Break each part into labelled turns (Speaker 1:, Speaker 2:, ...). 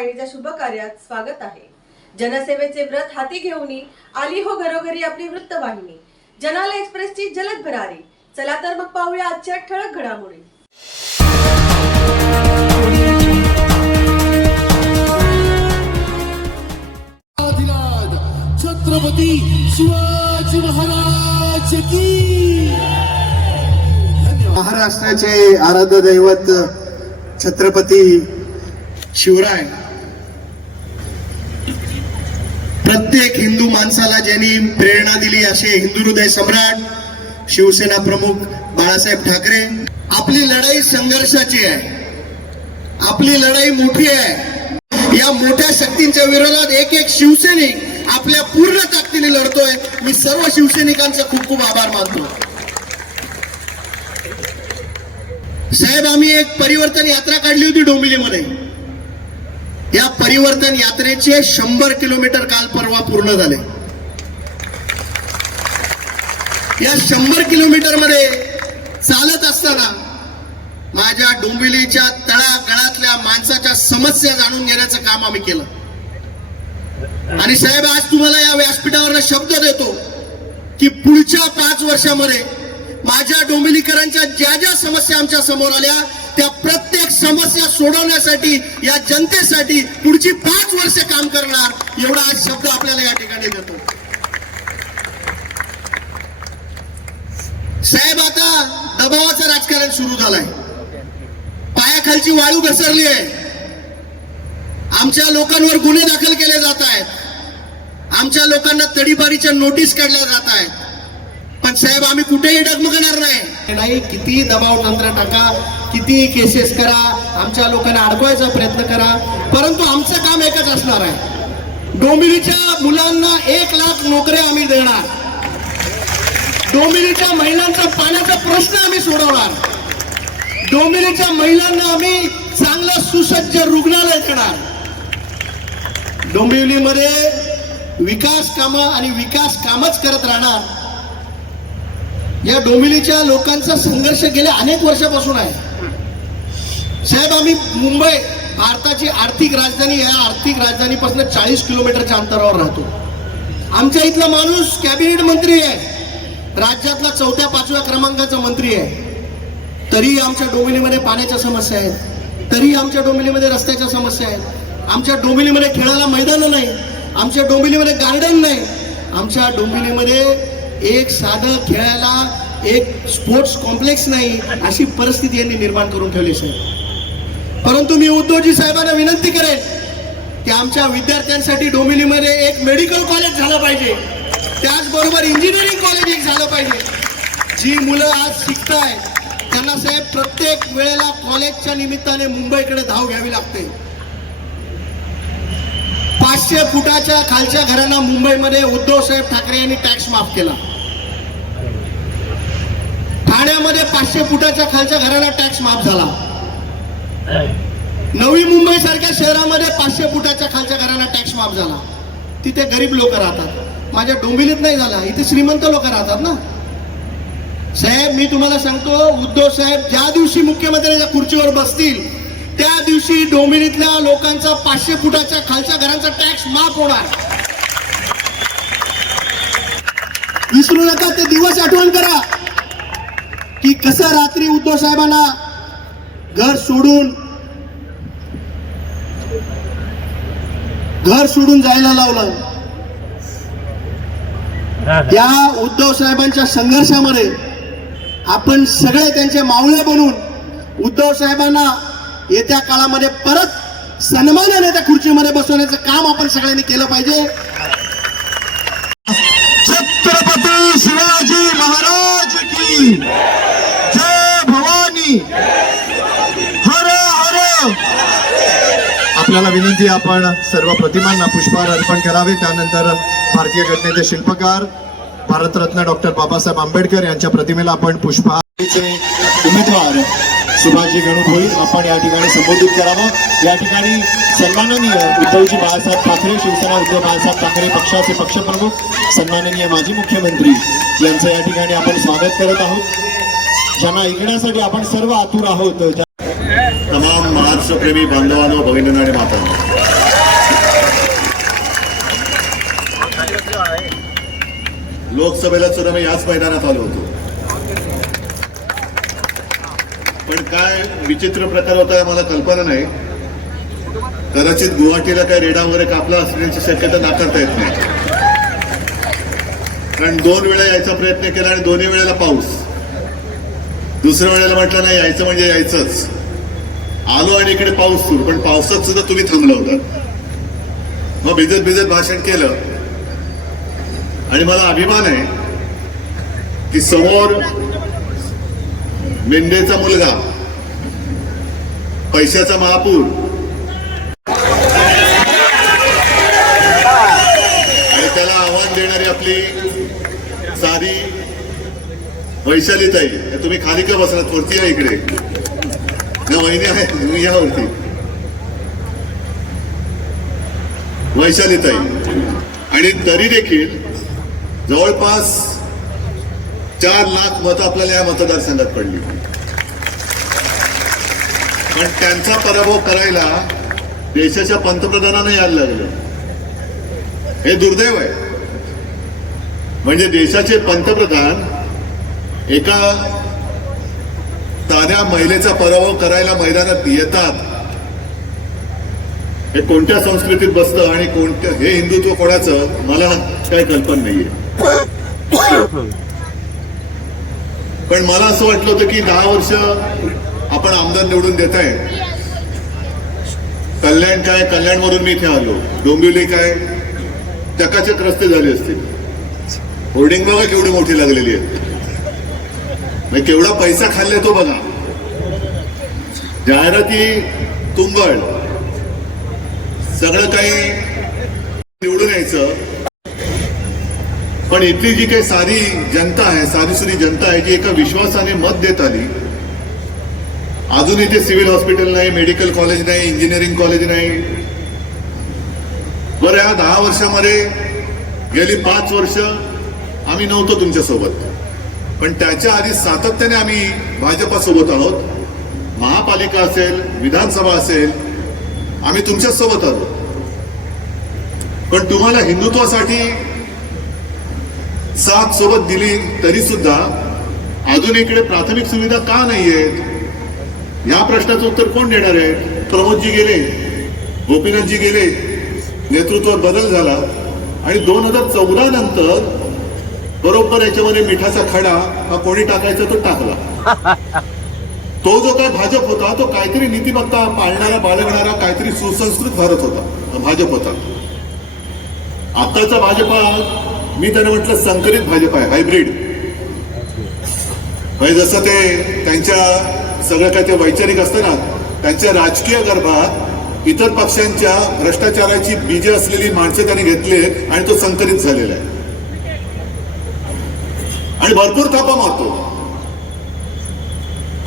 Speaker 1: वृत्तवाहिनीच्या शुभ कार्यात स्वागत आहे. जनसेवेचे व्रत हाती घेऊन आली हो घरोघरी आपली वृत्तवाहिनी जनाला एक्सप्रेसची जलद भरारी. चला तर मग पाहूया आजच्या ठळक घडामोडी.
Speaker 2: छत्रपती शिवाजी महाराज
Speaker 3: महाराष्ट्राचे आराध्य दैवत छत्रपती शिवराय. प्रत्येक हिंदू माणसाला ज्यांनी प्रेरणा दिली असे हिंदू हृदय सम्राट शिवसेना प्रमुख बाळासाहेब ठाकरे आपली लढाई संघर्षाची आहे. आपली लढाई मोठी आहे. या मोठ्या शक्तींच्या विरोधात एक एक शिवसैनिक आपल्या पूर्ण ताकदीने लढतोय. मी सर्व शिवसैनिकांचा खूप खूप आभार मानतो. साहेब आम्ही एक परिवर्तन यात्रा काढली होती डोंबिवलीमध्ये. या परिवर्तन यात्रेचे शंभर किलोमीटर काल परवा पूर्ण झाले. या शंभर किलोमीटरमध्ये चालत असताना माझ्या डोंबिवलीच्या तळागळातल्या माणसाच्या समस्या जाणून घेण्याचं काम आम्ही केलं. आणि साहेब आज तुम्हाला या व्यासपीठावर शब्द देतो की पुढच्या पाच वर्षामध्ये माझ्या डोंबिवलीकरांच्या ज्या ज्या समस्या आमच्यासमोर आल्या त्या प्रत्येक समस्या सोडवण्यासाठी या जनतेसाठी पुढची पाच वर्ष काम करणार एवढा आज शब्द आपल्याला या ठिकाणी देतो. साहेब आता दबावाचं राजकारण सुरू झालंय. पायाखालची वाळू घसरली आहे. आमच्या लोकांवर गुन्हे दाखल केले जात आहेत. आमच्या लोकांना तडीपारीच्या नोटीस काढल्या जात आहेत. पण साहेब आम्ही कुठेही डगमगणार नाही. नाही किती दबाव तंत्र टाका किती केसेस करा आमच्या लोकांना अडकवायचा प्रयत्न करा. परंतु आमचं काम एकच असणार आहे. डोंबिवलीच्या मुलांना एक लाख नोकऱ्या आम्ही देणार. डोंबिवलीच्या महिलांचा पाण्याचा प्रश्न आम्ही सोडवणार. डोंबिवलीच्या महिलांना आम्ही चांगलं सुसज्ज रुग्णालय देणार. डोंबिवलीमध्ये विकास कामं आणि विकास कामच करत राहणार. या डोंबिवलीच्या लोकांचा संघर्ष गेल्या अनेक वर्षापासून आहे. साहेब आम्ही मुंबई भारताची आर्थिक राजधानी या आर्थिक राजधानीपासून चाळीस किलोमीटरच्या अंतरावर राहतो. आमच्या इथला माणूस कॅबिनेट मंत्री आहे. राज्यातला चौथ्या पाचव्या क्रमांकाचा मंत्री आहे. तरी आमच्या डोंबिवलीमध्ये पाण्याच्या समस्या आहेत. तरी आमच्या डोंबिवलीमध्ये रस्त्याच्या समस्या आहेत. आमच्या डोंबिवलीमध्ये खेळायला मैदानं नाही. आमच्या डोंबिवलीमध्ये गार्डन नाही. आमच्या डोंबिवलीमध्ये एक साधं खेळायला एक स्पोर्ट्स कॉम्प्लेक्स नाही अशी परिस्थिती यांनी निर्माण करून ठेवली साहेब. परंतु मी उद्धवजी साहेबांना विनंती करेन की आमच्या विद्यार्थ्यांसाठी डोंबिवलीमध्ये एक मेडिकल कॉलेज झालं पाहिजे. त्याचबरोबर इंजिनिअरिंग कॉलेज एक झालं पाहिजे. जी मुलं आज शिकताय त्यांना साहेब प्रत्येक वेळेला कॉलेजच्या निमित्ताने मुंबईकडे धाव घ्यावी लागते. पाचशे फुटाच्या खालच्या घरांना मुंबईमध्ये उद्धव साहेब ठाकरे यांनी टॅक्स माफ केला. ठाण्यामध्ये पाचशे फुटाच्या खालच्या घराला टॅक्स माफ झाला. नवी मुंबई सारख्या शहरामध्ये पाचशे फुटाच्या खालच्या घराला टॅक्स माफ झाला. तिथे गरीब लोक राहतात. माझ्या डोंबिलीत नाही झाला. इथे श्रीमंत लोक राहतात ना. साहेब मी तुम्हाला सांगतो उद्धव साहेब ज्या दिवशी मुख्यमंत्र्यांच्या खुर्चीवर बसतील त्या दिवशी डोंबिवलीतल्या लोकांचा पाचशे फुटाच्या खालच्या घरांचा टॅक्स माफ होणार. विसरू नका ते दिवस आठवण करा. की कसं रात्री उद्धव साहेबांना घर सोडून घर सोडून जायला लावलं. या उद्धव साहेबांच्या संघर्षामध्ये आपण सगळे त्यांचे मावळे बनून उद्धव साहेबांना येत्या काळामध्ये परत सन्मानाने त्या खुर्चीमध्ये बसवण्याचं काम आपण सगळ्यांनी केलं पाहिजे.
Speaker 2: छत्रपती शिवाजी महाराज की जय भवानी.
Speaker 4: आपल्याला विनंती आपण सर्व प्रतिमांना पुष्पहार अर्पण करावे. त्यानंतर भारतीय घटनेचे शिल्पकार भारतरत्न डॉक्टर बाबासाहेब आंबेडकर यांच्या प्रतिमेला आपण पुष्पहार
Speaker 2: उमेदवार सुभाषजी गणू भोईर आपण या ठिकाणी संबोधित करावं. या ठिकाणी सन्माननीय उद्धवजी बाळासाहेब ठाकरे शिवसेना उद्धव बाळासाहेब ठाकरे पक्षाचे पक्षप्रमुख सन्माननीय माजी मुख्यमंत्री यांचं या ठिकाणी आपण स्वागत करत आहोत. ज्यांना ऐकण्यासाठी आपण सर्व आतुर आहोत.
Speaker 5: राष्ट्रप्रेमी बांधवांनो भविंद आणि माता लोकसभेला सुद्धा मी याच मैदानात आलो होतो. पण काय विचित्र प्रकार होता मला कल्पना नाही. कदाचित गुवाहाटीला काही रेडा वगैरे कापला असण्याची शक्यता नाकारता येत नाही. कारण दोन वेळा यायचा प्रयत्न केला आणि दोन्ही वेळेला पाऊस. दुसऱ्या वेळेला म्हटलं नाही यायचं म्हणजे यायचंच. आलो आणि इकडे पाऊस सुरू. पण पावसात सुद्धा तुम्ही थांबला होता. मग भिजत भिजत भाषण केलं. आणि मला अभिमान आहे की समोर मेंढेचा मुलगा पैशाचा महापूर. आणि त्याला आव्हान देणारी आपली सारी वैशालीताई. तुम्ही खाली का बसलात? वरती आहे इकडे. ना वहिनी आहे मी या वरती वैशालीताई आणि तरी देखील जवळपास चार लाख मतं आपल्याला या मतदारसंघात पडली. पण त्यांचा पराभव करायला देशाच्या पंतप्रधानांना यायला लागलं. हे दुर्दैव आहे. म्हणजे देशाचे पंतप्रधान एका साध्या महिलेचा पराभव करायला मैदानात येतात. हे कोणत्या संस्कृतीत बसतं आणि कोणत्या हे हिंदुत्व कोणाचं? मला काही कल्पना नाहीये. पण मला असं वाटलं होतं की दहा वर्ष आपण आमदार निवडून देत आहे. कल्याण काय? कल्याणवरून मी इथे आलो. डोंबिवली काय? चकाचक रस्ते झाले असतील. होर्डिंग बघा केवढी मोठी लागलेली आहे. म्हणजे केवढा पैसा खाल्ले तो बघा. जाहिराती तुंबळ सगळं काही निवडून यायचं. पण इथली जी काही सारी जनता आहे सारी सुरी जनता आहे जी एका विश्वासाने मत देत आली अजून इथे सिव्हिल हॉस्पिटल नाही मेडिकल कॉलेज नाही इंजिनिअरिंग कॉलेज नाही. बरं या दहा वर्षामध्ये गेली पाच वर्ष आम्ही नव्हतो तुमच्यासोबत. पण त्याच्या आधी सातत्याने आम्ही भाजपासोबत आहोत. महापालिका असेल विधानसभा असेल आम्ही तुमच्यासोबत आहोत. पण तुम्हाला हिंदुत्वासाठी साथ सोबत दिली तरी सुद्धा अजून इकडे प्राथमिक सुविधा का नाहीयेत? या प्रश्नाचं उत्तर कोण देणार आहे? प्रमोदजी गेले गोपीनाथजी गेले नेतृत्वात बदल झाला आणि दोन हजार चौदा नंतर बरोबर याच्यामध्ये मिठाचा खडा हा कोणी टाकायचा तो टाकला. तो जो काय भाजप होता तो काहीतरी नीतिमत्ता पाळणारा बाळगणारा काहीतरी सुसंस्कृत भारत होता भाजप होता. आताचा भाजपा मी त्याने म्हटलं संकरित भाजप आहे हायब्रिड म्हणजे जसं ते त्यांच्या सगळं काय ते वैचारिक असतं ना त्यांच्या राजकीय गर्भात इतर पक्षांच्या भ्रष्टाचाराची बीजे असलेली माणसं त्यांनी घेतली आणि तो संकलित झालेला आहे. आणि भरपूर थापा मारतो.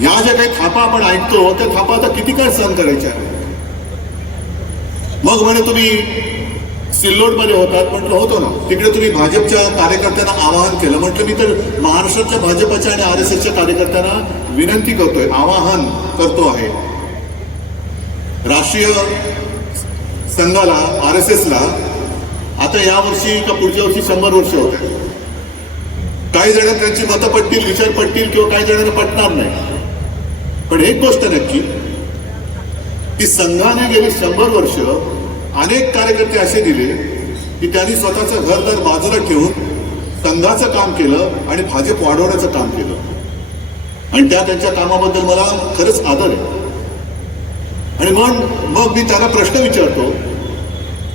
Speaker 5: या ज्या काही थापा आपण ऐकतो त्या थापा आता किती काळ सहन करायच्या मग म्हणे तुम्ही सिल्लोडमध्ये होतात म्हटलं होतो ना. तिकडे तुम्ही भाजपच्या कार्यकर्त्यांना आवाहन केलं. म्हटलं मी तर महाराष्ट्राच्या भाजपच्या आणि आर एस एसच्या कार्यकर्त्यांना विनंती करतोय आवाहन करतो आहे. राष्ट्रीय संघाला आर एस एसला आता या वर्षी का पुढच्या वर्षी शंभर वर्ष होत आहे काही जण त्यांची मतं पटतील विचार पटतील किंवा काही जणांना पटणार नाही. पण एक गोष्ट नक्की की संघाने गेली शंभर वर्ष अनेक कार्यकर्ते असे दिले की त्यांनी स्वतःचं घरदार बाजूला ठेवून संघाचं काम केलं आणि भाजप वाढवण्याचं काम केलं. आणि त्या त्यांच्या कामाबद्दल मला खरंच आदर आहे. आणि मग मग मी त्यांना प्रश्न विचारतो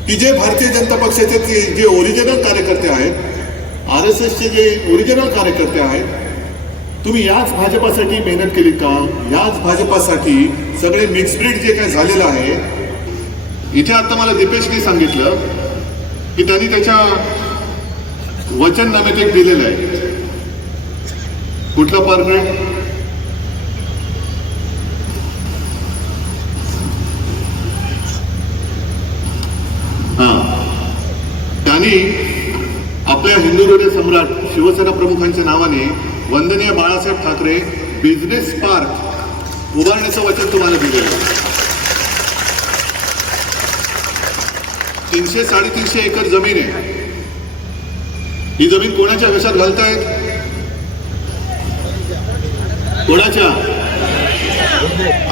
Speaker 5: की जे भारतीय जनता पक्षाचे ते जे ओरिजिनल कार्यकर्ते आहेत आर एस एसचे जे ओरिजिनल कार्यकर्ते आहेत तुम्ही याच भाजपासाठी मेहनत केली का? याच भाजपासाठी सगळे मिक्सब्रीड जे काय झालेलं आहे इथे आता मला दीपेशने सांगितलं की त्यांनी त्याच्या वचन वचननाम्यात एक दिलेलं आहे. कुठलं परमिट हा. त्यांनी आपल्या हिंदू सम्राट शिवसेना प्रमुखांच्या नावाने वंदनीय बाळासाहेब ठाकरे बिझनेस पार्क उभारण्याचं वचन तुम्हाला दिलेलं तीनशे साडेतीनशे एकर जमीन आहे. ही जमीन कोणाच्या घशात घालतायत? कोणाच्या?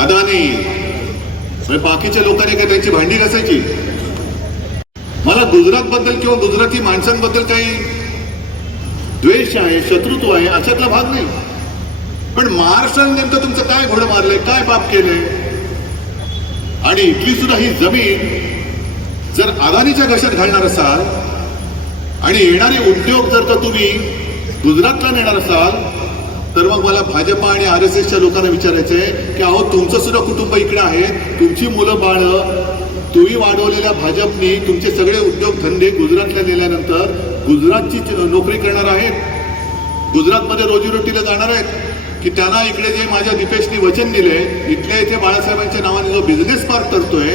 Speaker 5: अदानी म्हणजे बाकीच्या लोकांनी काय त्यांची भांडी घासायची? मला गुजरात बद्दल किंवा गुजराती माणसांबद्दल काही द्वेष आहे शत्रुत्व आहे अशातला भाग नाही. पण महाराष्ट्राने नेमकं तुमचं काय घोडं मारलंय काय पाप केलंय? आणि इथली सुद्धा ही जमीन जर अदानीच्या घशात घालणार असाल आणि येणारे उद्योग जर का तुम्ही गुजरातला नेणार असाल तर मग मला भाजपा आणि आर एस एसच्या लोकांना विचारायचंय की अहो तुमचं सुद्धा कुटुंब इकडे आहे तुमची मुलं बाळं तुम्ही वाढवलेल्या भाजपनी तुमचे सगळे उद्योगधंदे गुजरातला नेल्यानंतर गुजरातची नोकरी करणार आहेत. गुजरातमध्ये रोजीरोटीला जाणार आहेत. की त्यांना इकडे जे माझ्या दीपेशनी वचन दिले इथल्या इथे बाळासाहेबांच्या नावाने जो बिझनेस पार्क करतोय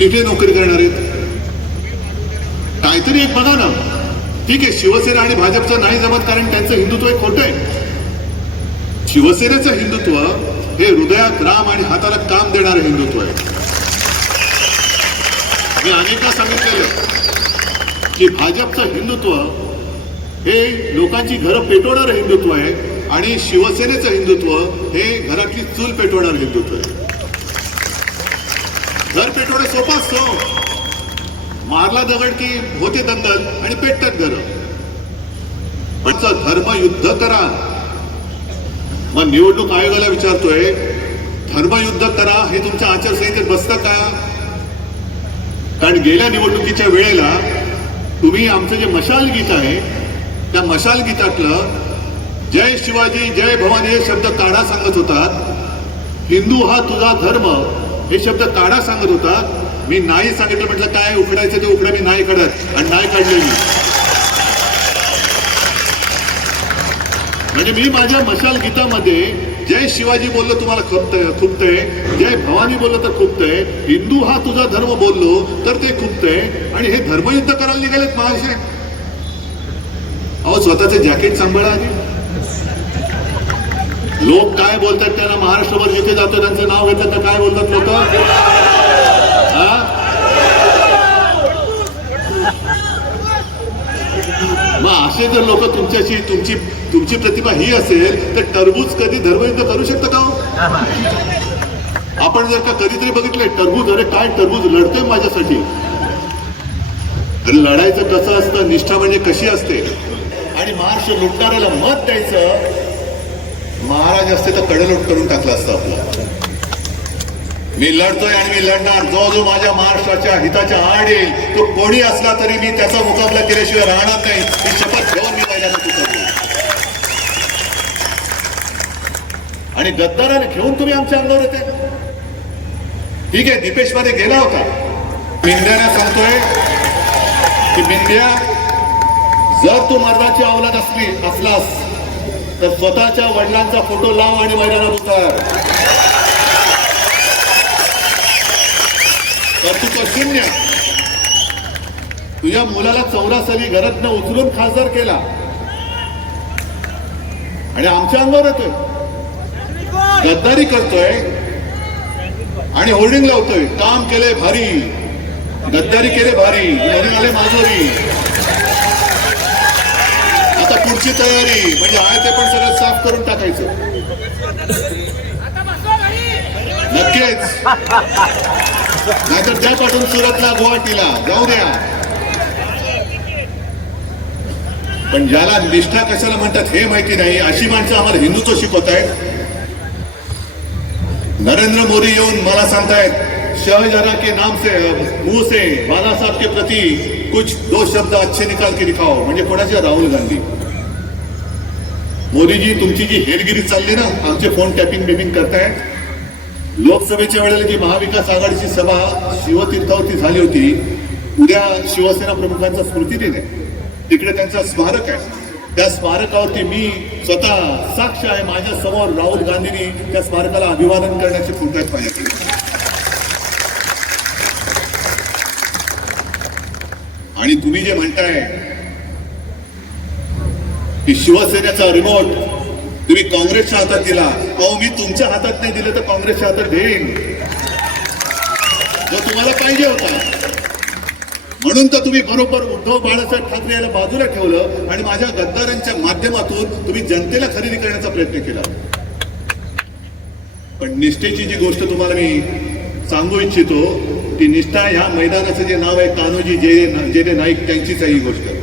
Speaker 5: तिथे नोकरी करणार आहेत. काहीतरी एक बघा ना. ठीक आहे शिवसेना आणि भाजपचं नाही जमत कारण त्यांचं हिंदुत्व एक खोटं आहे. शिवसेनेचं हिंदुत्व हे हृदयात राम आणि हाताला काम देणारं हिंदुत्व आहे. मी अनेकदा सांगितलेलं की भाजपचं हिंदुत्व हे लोकांची घरं पेटवणारं हिंदुत्व आहे आणि शिवसेनेचं हिंदुत्व हे घरातली चूल पेटवणारं हिंदुत्व आहे. घर पेटवणं सोपं असतं हो. मारला दगड की होते दंगल आणि पेटतात घर. पण धर्म युद्ध करा मग निवडणूक आयोगाला विचारतोय धर्मयुद्ध करा हे तुमच्या आचारसंहितेत बसतं का? कारण गेल्या निवडणुकीच्या वेळेला तुम्ही आमचं जे मशाल गीत आहे त्या मशाल गीतातलं जय शिवाजी जय भवानी हे शब्द काढा सांगत होतात. हिंदू हा तुझा धर्म हे शब्द काढा सांगत होतात. मी नाही सांगितलं म्हटलं काय उकडायचं ते उकडा मी नाही काढत. आणि नाही काढले मी म्हणजे मी माझ्या मशाल गीतामध्ये जय शिवाजी बोललो तुम्हाला खुपतंय आहे जय भवानी बोललो तर खुपतंय हिंदू हा तुझा धर्म बोललो तर ते खुपतंय आणि हे धर्मयुद्ध करायला निघालेत महाशय अहो स्वतःचे जॅकेट सांभाळा आधी. लोक काय बोलतात त्यांना महाराष्ट्रभर जिथे जातो त्यांचं नाव घेतात तर काय बोलतात लोक? मग असे जर लोक तुमच्याशी तुमची तुमची प्रतिभा ही असेल तर टरबूज कधी धर्मयुद्ध करू शकतं का हो? आपण जर का कधीतरी बघितलंय टरबूज अरे काय टरबूज लढतोय माझ्यासाठी. लढायचं कसं असतं निष्ठा म्हणजे कशी असते? आणि महाराष्ट्र लुटणाऱ्याला मत द्यायचं महाराज असते तर कडेलोट करून टाकलं असतं आपलं. मी लढतोय आणि मी लढणार. जो जो माझ्या महाराष्ट्राच्या हिताच्या आड येईल तो कोणी असला तरी मी त्याचा मुकाबला केल्याशिवाय राहणार नाही. ही शपथ घेऊन मी मैदानात उतरलो. आणि गद्दाराने घेऊन तुम्ही आमच्या अंगावर येते. ठीक आहे दीपेशमध्ये गेला होता. बिंद्याने सांगतोय की बिंद्या जर तू मर्दाची अवलाद असली असलास तर स्वतःच्या वडिलांचा फोटो लाव आणि मैदानात उतर. तर शून्य. तुझ्या मुलाला चौदा साली घरातनं उचलून खासदार केला. आणि आमच्या अंगावर येतोय. गद्दारी करतोय आणि होल्डिंग लावतोय. काम केले भारी. गद्दारी केले भारी. घरी आले माजोरी आता पुढची तयारी म्हणजे आहे ते पण सगळं साफ करून टाकायचं. नक्कीच. नाहीतर त्या पाठवून सुरतला गुवाहाटीला. जाऊ द्या. पण ज्याला निष्ठा कशाला म्हणतात हे माहिती नाही अशी माणसं आम्हाला हिंदुत्व शिकवत आहेत नरेंद्र मोदी येऊन मला सांगतायत शहजादा के नाम से मुंह से बाला साहब के प्रति कुछ दो शब्द अच्छे निकाल के दिखाओ. म्हणजे कोणाचे? राहुल गांधी. मोदीजी तुमची जी हेरगिरी चालली ना आमचे फोन टॅपिंग बिपिंग करतायत. लोकसभेच्या वेळेला जी महाविकास आघाडीची सभा शिवतीर्थावरती झाली होती उद्या शिवसेना प्रमुखांचा स्मृती दिन आहे. तिकडे त्यांचं स्मारक आहे. त्या स्मारकावरती मी स्वतः साक्ष आहे. माझ्यासमोर राहुल गांधींनी त्या स्मारकाला अभिवादन करण्याचे फोटो आहेत माझ्याकडे. आणि तुम्ही जे म्हणताय की शिवसेनेचा रिमोट तुम्ही काँग्रेसच्या हातात दिला. अहो मी तुमच्या हातात नाही दिलं तर काँग्रेसच्या हातात देईन. जो तुम्हाला पाहिजे होता. म्हणून तर तुम्ही बरोबर उद्धव बाळासाहेब ठाकरे याला बाजूला ठेवलं आणि माझ्या गद्दारांच्या माध्यमातून तुम्ही जनतेला खरेदी करण्याचा प्रयत्न केला. पण निष्ठेची जी गोष्ट तुम्हाला मी सांगू इच्छितो ती निष्ठा ह्या मैदानाचं जे नाव आहे कान्होजी जे जे नाईक त्यांचीच आहे ही गोष्ट.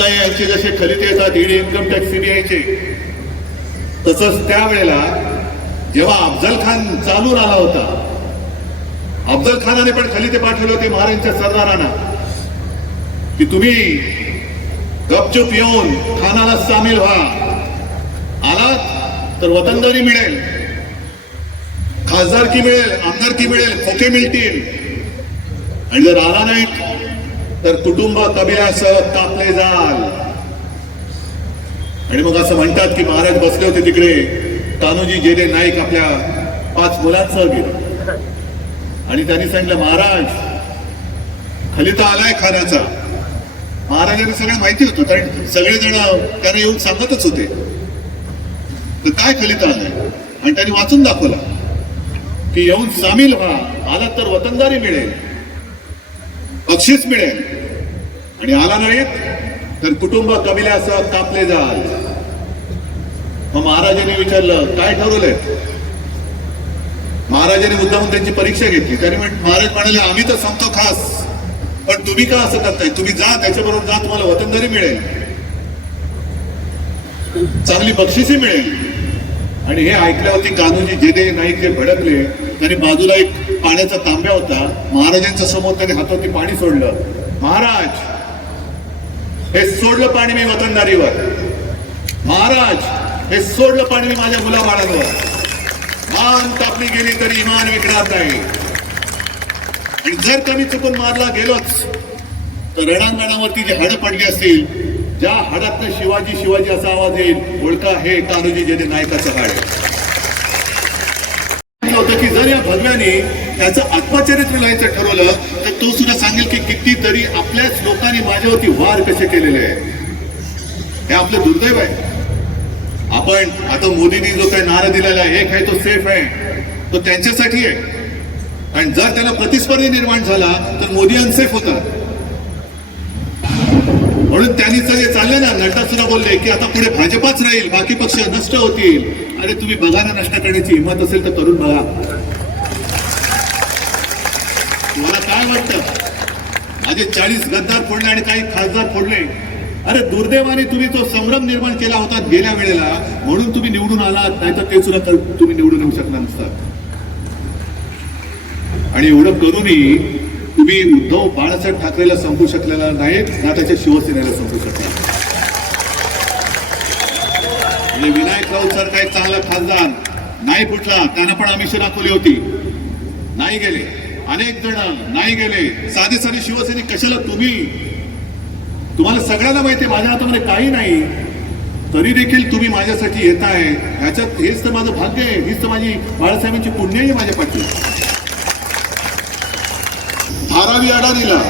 Speaker 5: काय यांचे जसे खलिते येतात ईडी इन्कम टॅक्स सीबीआयचे तसंच त्यावेळेला जेव्हा अफजल खान चालू आला होता अफजल खानाने पण खलिते पाठवले होते महाराजांच्या सरदारांना की तुम्ही गपचूप येऊन खानाला सामील व्हा. आलात तर वतनदारी मिळेल. खासदारकी मिळेल आमदारकी मिळेल खोके मिळतील. आणि जर आला नाही तर कुटुंब कबिलासह कापले जाल. आणि मग असं म्हणतात की महाराज बसले होते तिकडे. तानोजी जेले नाईक आपल्या पाच मुलांसह गेले. आणि त्यांनी सांगितलं महाराज खलिता आलाय खानाचा महाराजांना सगळं माहिती होतं कारण सगळेजण त्यांना येऊन सांगतच होते. तर काय खलिता आलाय? आणि त्यांनी वाचून दाखवला की येऊन सामील व्हा आला तर वतनदारी मिळेल. बक्षीस मिळेल. आणि आला नाहीत तर कुटुंब कबिल्यासह कापले जाल. मग महाराजांनी विचारलं काय ठरवलंय? महाराजांनी मुद्दामून त्यांची परीक्षा घेतली. त्याने महाराज म्हणाले आम्ही तर सांगतो खास पण तुम्ही का असं करताय? तुम्ही जा त्याच्याबरोबर जा तुम्हाला वतनदारी मिळेल. चांगली बक्षिसी मिळेल. आणि हे ऐकल्यावरती कान्होजी जेदे नाईक जे भडकले त्यांनी बाजूला एक पाण्याचा तांब्या होता. महाराजांच्या समोर त्याने हातावरती पाणी सोडलं. महाराज हे सोडलं पाणी मी वतनदारीवर महाराज हे सोडलं पाणी मी माझ्या मुलाबाळांवर मान तापली गेली तरी इमान विकणार नाही. आणि जर कमी चुकून मारला गेलोच तर रणांगणावरती जे हाडं पडली असतील ज्या हाडातनं शिवाजी शिवाजी असा आवाज येईल ओळखा हे कान्होजी जेदे नायकाचं हाड होतं की जर या भगव्याने त्याचं आत्मचरित्र लिहायचं ठरवलं तर तो सुद्धा सांगेल की कितीतरी आपल्याच लोकांनी माझ्यावरती वार कसे केलेले आहे हे आपलं दुर्दैव आहे. आपण आता मोदींनी जो काही नारा दिलेला आहे एक आहे तो सेफ आहे. तो त्यांच्यासाठी आहे. आणि जर त्याला प्रतिस्पर्धी निर्माण झाला तर मोदी अनसेफ होतात. म्हणून त्यांनी जे चालले ना नड्डा सुद्धा बोलले की आता पुढे भाजपाच राहील बाकी पक्ष नष्ट होतील. अरे तुम्ही बघा ना नष्ट करण्याची हिंमत असेल तर करून बघा तुम्हाला काय वाटतं? माझे चाळीस गद्दार फोडले आणि काही खासदार फोडले. अरे दुर्दैवाने तुम्ही तो संभ्रम निर्माण केला होता गेल्या वेळेला. म्हणून तुम्ही निवडून आलात नाहीतर ते सुद्धा तुम्ही निवडून येऊ शकणार नसतात. आणि एवढं करूनही तुम्ही उद्धव बाळासाहेब ठाकरेला संपू शकलेला नाही ना त्याच्या शिवसेनेला संपू शकला. म्हणजे विनायक राऊत सारखा एक चांगला खासदार नाही फुटला त्यांना पण आमिष दाखवली होती. नाही गेले. अनेक जण नाही गेले. साधे साधे शिवसैनिक कशाला तुम्ही? तुम्हाला सगळ्यांना माहिती आहे माझ्या हातामध्ये काही नाही. तरी देखील तुम्ही माझ्यासाठी येताय ह्याच्यात हेच तर माझं भाग्य आहे. हीच तर माझी बाळासाहेबांची पुण्य आहे माझ्या पाठी धारावी अडाणीला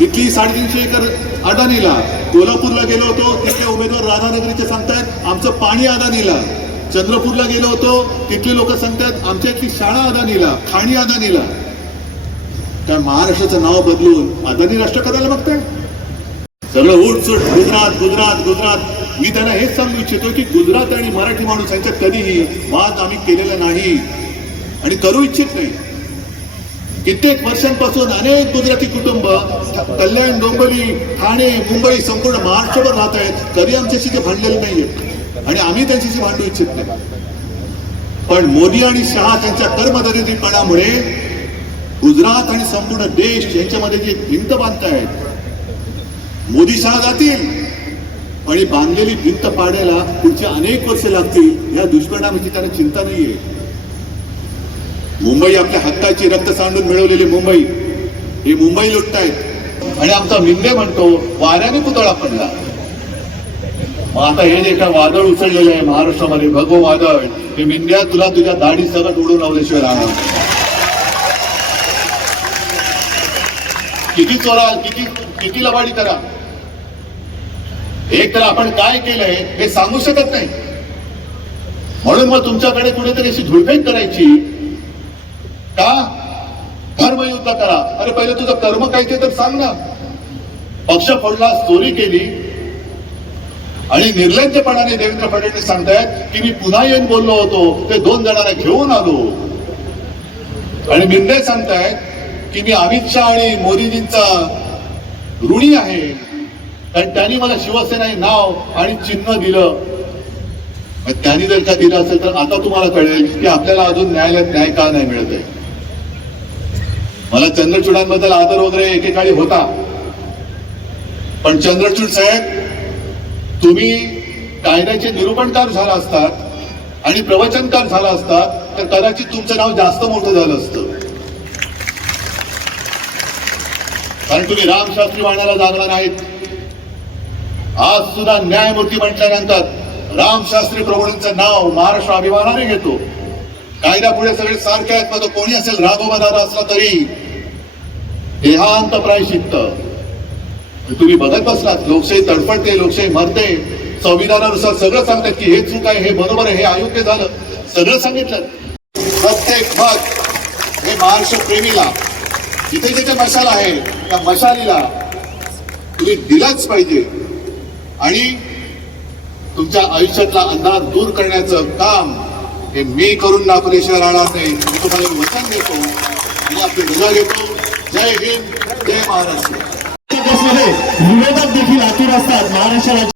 Speaker 5: इथली साडेतीनशे एकर अडाणीला कोल्हापूरला गेलो होतो. तिथले उमेदवार राधानगरीचे सांगतायत आमचं पाणी अदानीला चंद्रपूरला गेलो होतो. तिथले लोक सांगतात आमच्या इथली शाळा अदानीला खाणी अदानीला त्या महाराष्ट्राचं नाव बदलून अदानी राष्ट्र करायला बघताय? सगळं उठसूट गुजरात गुजरात गुजरात. मी त्यांना हेच सांगू इच्छितो की गुजरात आणि मराठी माणूस यांच्यात कधीही वाद आम्ही केलेला नाही. आणि करू इच्छित नाही. कित्येक वर्षांपासून अनेक गुजराती कुटुंब कल्याण डोंबली ठाणे मुंबई संपूर्ण महाराष्ट्रभर राहत आहेत. कधी आमच्याशी ते भांडलेले नाहीये. आणि आम्ही त्यांच्याशी भांडू इच्छित नाही. पण मोदी आणि शहा त्यांच्या कर्मदरिद्रीपणामुळे गुजरात आणि संपूर्ण देश यांच्यामध्ये जे भिंत बांधतायत मोदी शाह जातील आणि बांधलेली भिंत पाडायला पुढची अनेक वर्ष लागतील या दुष्परिणामाची त्यांना चिंता नाहीये. मुंबई आपल्या हक्काची रक्त सांडून मिळवलेली मुंबई ही मुंबई लुटतायत. आणि आमचा मिंदे म्हणतो वाऱ्याने पुतळा पडला. मग आता हे जे काय वादळ उचललेलं आहे महाराष्ट्रामध्ये भगव वादळ हे मिंद्या तुला तुझ्या दाढी सगळं उडून लावल्याशिवाय राहणार. किती चोरा किती किती लबाडी करा. एक तर आपण काय केलंय हे सांगू शकत नाही. म्हणून मग तुमच्याकडे कुठेतरी अशी धुळफेक करायची. का? धर्मयुद्ध करा. अरे पहिले तुझं कर्म काय ते तर सांग ना. पक्ष फोडला चोरी केली. आणि निर्लज्जपणाने देवेंद्र फडणवीस सांगतायत की मी पुन्हा येऊन बोललो होतो. ते दोन जणांना घेऊन आलो. आणि मिंदे सांगतायत की मी अमित शहा आणि मोदीजींचा ऋणी आहे. कारण त्यांनी मला शिवसेना हे नाव आणि चिन्ह दिलं. त्यांनी जर का दिलं असेल तर आता तुम्हाला कळेल की आपल्याला अजून न्यायालयात न्याय का नाही मिळत आहे मला चंद्रचूडांबद्दल आदर वगैरे एकेकाळी होता. पण चंद्रचूड साहेब तुम्ही कायद्याचे निरूपणकार झाला असतात आणि प्रवचनकार झाला असतात तर कदाचित तुमचं नाव जास्त मोठं झालं असतं. कारण तुम्ही रामशास्त्री वाण्याला जागणार नाहीत आज सुद्धा न्यायमूर्ती म्हटल्यानंतर रामशास्त्री प्रभूंचं नाव महाराष्ट्र अभिमानाने घेतो. कायद्यापुढे सगळे सारखे आहेत मग तो कोणी असेल राघोबा दादा असला तरी देहांत प्रायशिक्त तुम्ही बघत बसलात लोकशाही तडफडते लोकशाही मरते. संविधानानुसार सगळं सांगतात की हे चूक आहे हे बरोबर आहे हे अयोग्य झालं. सगळं सांगितलं. प्रत्येक मत हे महाराष्ट्र प्रेमीला जिथे जिथे मशाल आहे त्या मशालीला तुम्ही दिलाच पाहिजे. आणि तुमच्या आयुष्यातला अंधार दूर करण्याचं काम हे मी करून दाखवल्याशिवाय राहणार नाही मी तुम्हाला वचन देतो. आणि आपली रजा घेतो. जय हिंद जय महाराष्ट्र.
Speaker 2: देशमध्ये विरोधक देखील आतुर असतात. महाराष्ट्र राज्य